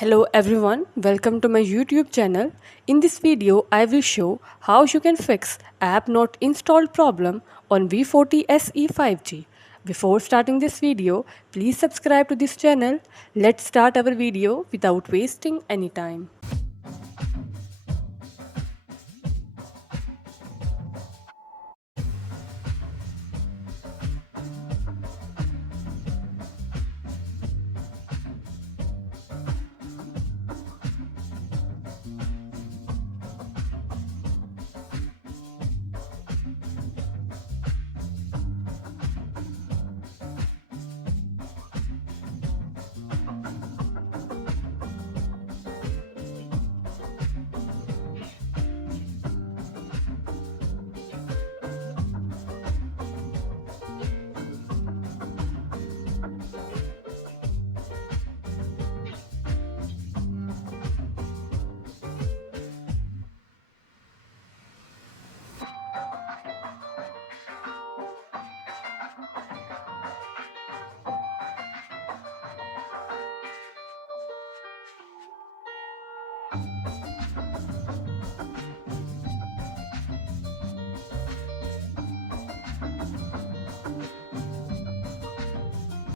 Hello everyone, welcome to my YouTube channel. In this video, I will show how you can fix app not installed problem on V40 SE 5G. Before starting this video, please subscribe to this channel. Let's start our video without wasting any time.